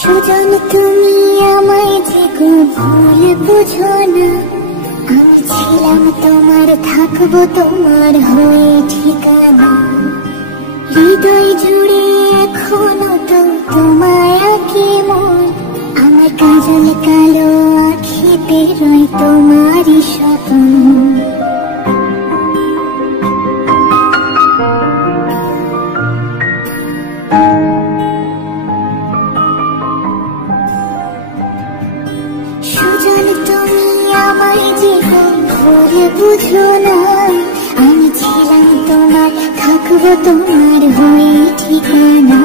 সুজন তুমি আমায় যে ভুল বুঝো না, আমি ছিলাম তোমার, থাকবো তোমার হয়ে ঠিকানা। হৃদয় জুড়ে এখনো তো তোমায় আঁকি মন, আমার কাজল কালো আখিতে রয় তোমারই স্বপ্ন। সুজন তুমি আমায় যে ভুল বুঝো না, আমি ছিলাম তোমার, থাকবো তোমার হয়ে ঠিকানা।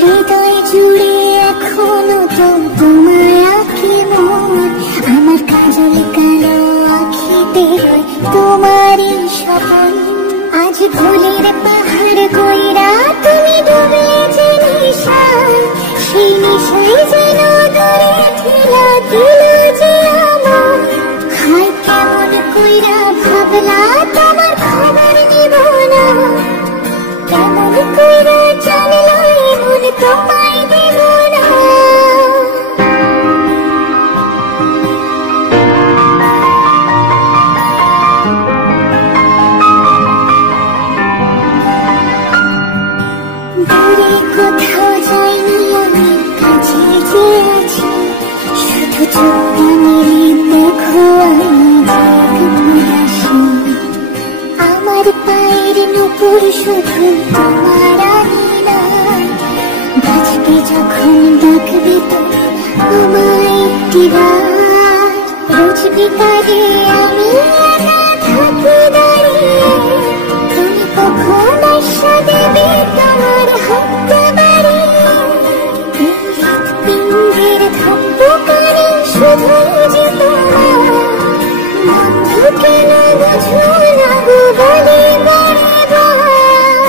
হৃদয় জুড়ে এখনো তো তোমায় আঁকি মন, আমার কাজল কালো আখিতে রয় তোমারই স্বপ্ন। আজ ভুলের পাহাড় কইরা তুমি ডুবে যে নিশায়, সেই নিশায় যেন দূরে ঠেলা দিল যে আমার। হায় কেমন কইরা ভাবলা তোমার খবর নিব না, কেমন কইরা জানলা এমন তোমায় দেব না। দূরে কোথাও যাইনি আমি, কাছে যে আছি, শুধু চোখটা মেরে দেখো আমি আসি। আমার পায়ের নুপুর শুধু তোমার আঙিনায়, বাজবে যখন ডাকবে তুমি আমায় একটিবার। রোজ বিকালে আমি একা থাকি দাঁড়িয়ে, তুমি কখন আশা দেবে তোমার হাতটা বাড়িয়ে। হৃৎপিণ্ডের ধপ্পকারে শুধু যে তোমার, বন্ধু কেন বুঝো না গো বলে বারবার।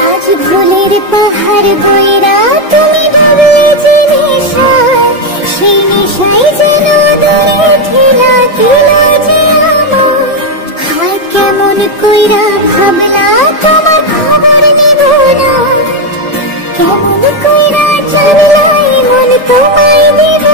আজ ভুলের পাহাড় বইরা তুমি ডুবে যে নেশায়, সেই নেশায় যেন দূরে ঠেলা দিল যে আমার। হায় কেমন কইরা ভাবলা তোমার খবর নিব না, কেমন কইরা জানলা এমন তোমায় দেব